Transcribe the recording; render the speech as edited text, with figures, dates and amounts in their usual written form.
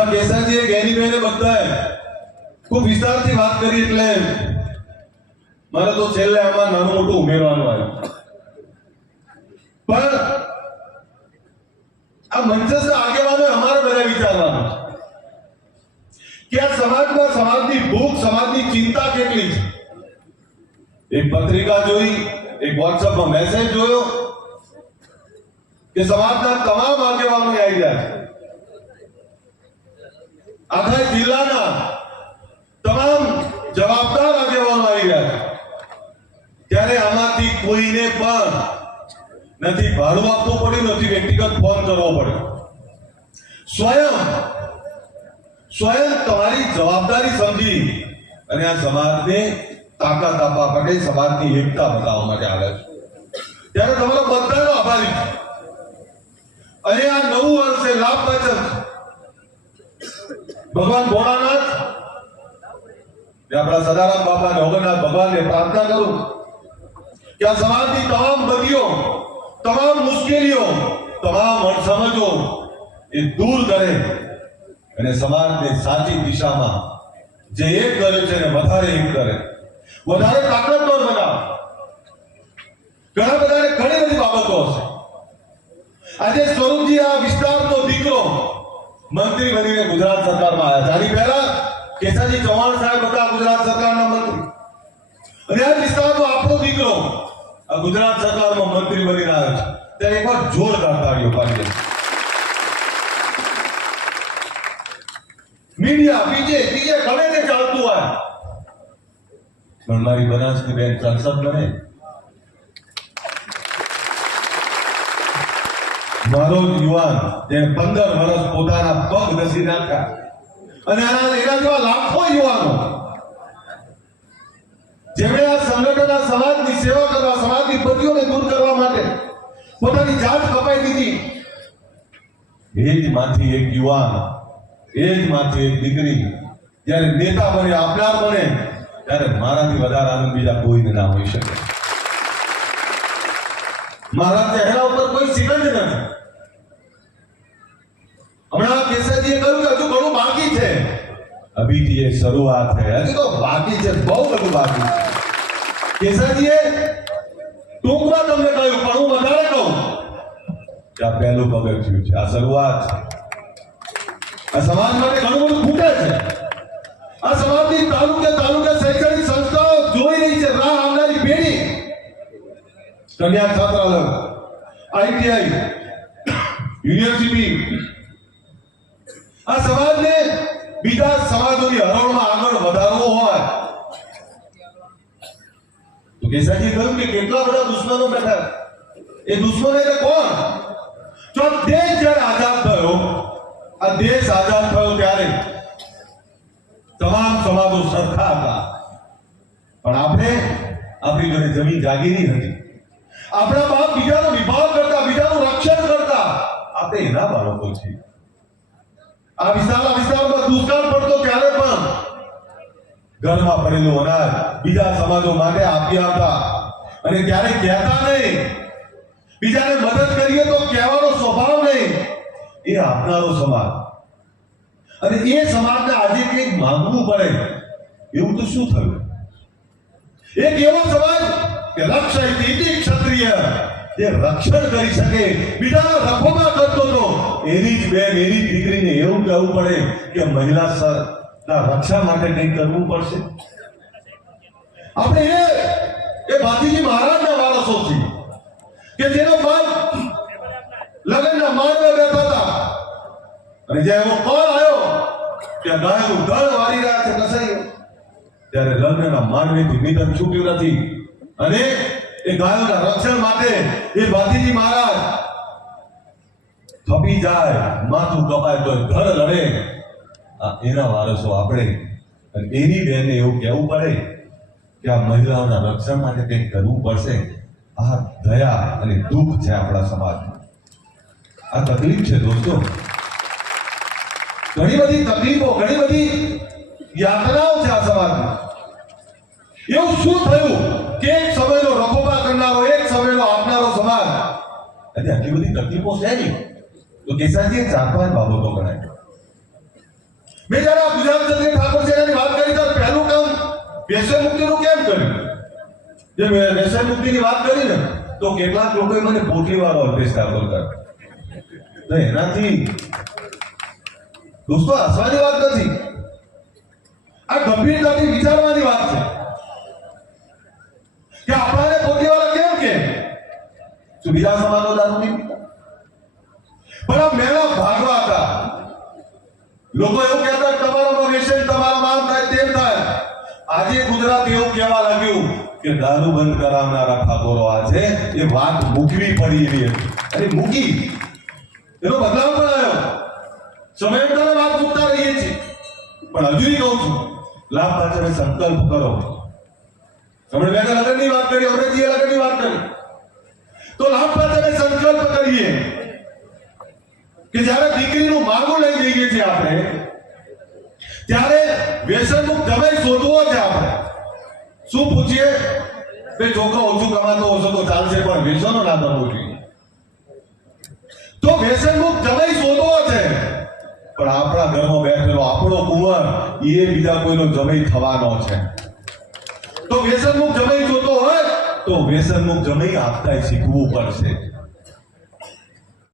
એમાં કેસાજીએ ગેનીબેને બધાએ ખૂબ વિસ્તારથી વાત કરી એટલે મારે તો છેલ્લે આમાં નાનું મોટું ઉમેરવાનું આવ્યું. પણ આ મંચસ્થ આગેવાનો અમારે બધા વિચારવાનું છે કે આ સમાજમાં સમાજની ભૂખ, સમાજની ચિંતા કેટલી છે. એક પત્રિકા જોઈ, એક વોટ્સએપમાં મેસેજ જોયો કે સમાજના તમામ આગેવાનો આવી રહ્યા છે. આખા જિલ્લાના તમામ જવાબદાર આગેવાનો આવી રહ્યા છે. ત્યારે આમાંથી કોઈને પણ નથી ભાડું આપવું પડ્યું, નથી વ્યક્તિગત ફોન કરવો પડ્યો. સ્વયં તમારી જવાબદારી સમજી અને આ સમાજને તાકાત આપવા માટે, સમાજની એકતા બતાવવા માટે આવે છે. ત્યારે તમારો બધાનો આભારી છે. અને આ નવું વર્ષે લાભ બચત ભગવાન ભોળાનાથ, આપણા સદારામ બાપા જગન્નાથ ભગવાનને પ્રાર્થના કરું કે આ સમાજની તમામ બદીઓ, તમામ મુશ્કેલીઓ, તમામ અણસમજો એ દૂર કરે અને સમાજને સાચી દિશામાં જે એક કરે છે એને વધારે એક કરે, વધારે તાકાતવર બનાવે. ઘણા બધાને ઘણી બધી બાબતો હશે. આજે સ્વરૂપજી આ વિસ્તારનો દીકરો મંત્રી બનીને ગુજરાત સરકારમાં આવ્યા છે. આની પહેલા કેસાજી ચૌહાણ સાહેબ હતા ગુજરાત સરકારના મંત્રી, અને આ વિસ્તારનો આપણો દીકરો આ ગુજરાત સરકારમાં મંત્રી બનીને આવ્યો છે. ત્યારે એકવાર જોરદાર તાળીઓ પાડી દે. મીડિયા બીજે ગમે તે ચાલતું હોય, પણ મારી બનાસની બેન સંસદ બને, મારો યુવાન જે 15 વર્ષ પોતાના પગ ઘસી નાખ્યા, અને એના જેવા લાખો યુવાનો જેમણે આ સંગઠન, આ સમાજની સેવા કરવા, સમાજની બદીઓને દૂર કરવા માટે પોતાની જાત કપાઈ દીધી. એ જ માંથી એક યુવાન, એ જ માંથી એક દીકરી જ્યારે નેતા બને, આપનાર બને, ત્યારે મારાથી વધારે આનંદ બીજા કોઈને ના હોઈ શકે. મારા ચહેરા ઉપર કોઈ સિકંજ નથી. હમણાં કેસાજીએ કહ્યું કે હજુ ઘણું બાકી છે. અભી થી એ શરૂઆત છે, હજુ તો બાકી છે, બહુ બધું બાકી છે. કેસાજીએ ટૂંકમાં તમને કહ્યું, પણ હું વધારે કહું કે આ પહેલું પગથિયું છે, આ શરૂઆત છે. આ સમાજ માટે ઘણું બધું ખૂટે છે. આ સમાજની તાલુકે શૈક્ષણિક સંસ્થાઓ જોઈ રહી છે. રાહ આવનારી પેઢી, કન્યા છાત્રાલય, આઈટીઆઈ, યુનિવર્સિટી, આ સમાજને બીજા સમાજોની હરોળમાં આગળ વધારવો હોય તો કેસાજીએ કહ્યું કે કેટલા બધા દુશ્મનો બેઠા. એ દુશ્મનો એટલે કોણ? જો દેશ જ્યારે આઝાદ થયો, આ દેશ આઝાદ થયો ત્યારે તમામ સમાજો સરખા હતા, પણ આપણી જોડે જમીન જાગીરી હતી. આપણા બાપ બીજાનો વિભાગ કરતા, બીજાનું રક્ષણ કરતા. આપણે એના બાળકો છીએ. આ વિસ્તારમાં દુષ્કાળ પડતો ત્યારે પણ ઘરમાં પડેલું અનાજ બીજા સમાજો માટે આપ્યા હતા, અને ક્યારે કહેતા નહીં. બીજાને મદદ કરીએ તો કહેવાનો સ્વભાવ નહીં. એ આપનારો સમાજ, અને એ સમાજને આજે કંઈક માંગવું પડે એવું તો શું થયું? એક એવો સમાજ કે રક્ષા ઇતિ ક્ષત્રિય, જે રક્ષણ કરી શકે, બીજાનો રખોમાં કરતો હતો, એની જ બેન, એની જ દીકરીને એવું કહેવું પડે કે મહિલા રક્ષા માટે કંઈક કરવું પડશે. આપણે એ ભાતીજી મહારાજના વારસો છીએ કે જેનો બાપ લગ્નના માંડવે બેઠા હતા, અને જ્યારે એવો કોલ આવ્યો કે ગાયનું દળ વાળી રહ્યા છે કસાઈઓ, ત્યારે લગ્નના માંડવેથી નિધન છૂટ્યું નથી, અને એ ગાયોના રક્ષણ માટે એ ભાતીજી મહારાજ થપી જાય, માથું કપાય તો ઘર લડે. એના વારસો આપણે, અને એની બેનને એવું કહેવું પડે કે આ મહિલાઓના રક્ષણ માટે કંઈક કરવું પડશે. આ દયા અને દુઃખ છે આપણા સમાજમાં. આ તકલીફ છે દોસ્તો, ઘણી બધી તકલીફો, ઘણી બધી યાતનાઓ છે આ સમાજમાં. એવું શું થયું કે એક સમયનો રખોપા કરનારો, એક સમયનો આપનારો સમાજ આજે આટલી બધી તકલીફો છે નહીં? તો કેસાજીએ 4-5 બાબતો ગણાય. મેં જયારે આ ગુજરાત ક્ષત્રિય ઠાકોર સેનાની વાત કરી ત્યારે પહેલું કામ વ્યસન મુક્તિનું કેમ કર્યું? જે વ્યસન મુક્તિની વાત કરી ને તો કેટલાક લોકોએ મને પોટલીવાળો અલ્પેશ ઠાકોર કર્યો. તો એનાથી દોસ્તો હસવાની વાત નથી, આ ગંભીરતાથી વિચારવાની વાત છે કે આપણાને પોટલીવાળા કેમ કે શું બીજા સમાજનો દારૂ નહીં પીતા? પણ આ મેળા ભાગવા હતા. લોકો એવું કહેતા તમારામાં વ્યસન, તમારામાં આમ થાય તેમ થાય. આજે ગુજરાત એવું કહેવા લાગ્યું કે દારૂ બંધ કરાવનારા ઠાકોરો આજે એ વાત મૂકવી પડી એવી હતી. અરે મૂકી, એનો બદલાવ પણ આવ્યો. સમયાંતરે વાત મૂકતા રહીએ છીએ, પણ હજુ કહું છું લાભ પાછળ સંકલ્પ કરો. આપણે બેન લગ્નની વાત કરી, અમરેજી લગ્નની વાત કરી, તો લાભ પાછળ સંકલ્પ કરીએ કે જ્યારે દીકરીનું માગું લઈ જઈએ છીએ આપણે, ત્યારે વ્યસન મુક્ત જમાઈ શોધવો છે. આપણે શું પૂછીએ કે છોકરો ઓછું કમાતો હશે તો ચાલશે, પણ વ્યસનો ના કરવો જોઈએ. તો વ્યસન મુક્ત જમાઈ શોધવો છે. પણ આપણા ઘરમાં બેઠેલો આપણો કુંવર એ બીજા કોઈનો જમાઈ થવાનો છે. તો વ્યસન મુક્ત જમાઈ જોતો હોય તો વ્યસન મુક્ત જમાઈ આપતા શીખવું પડશે.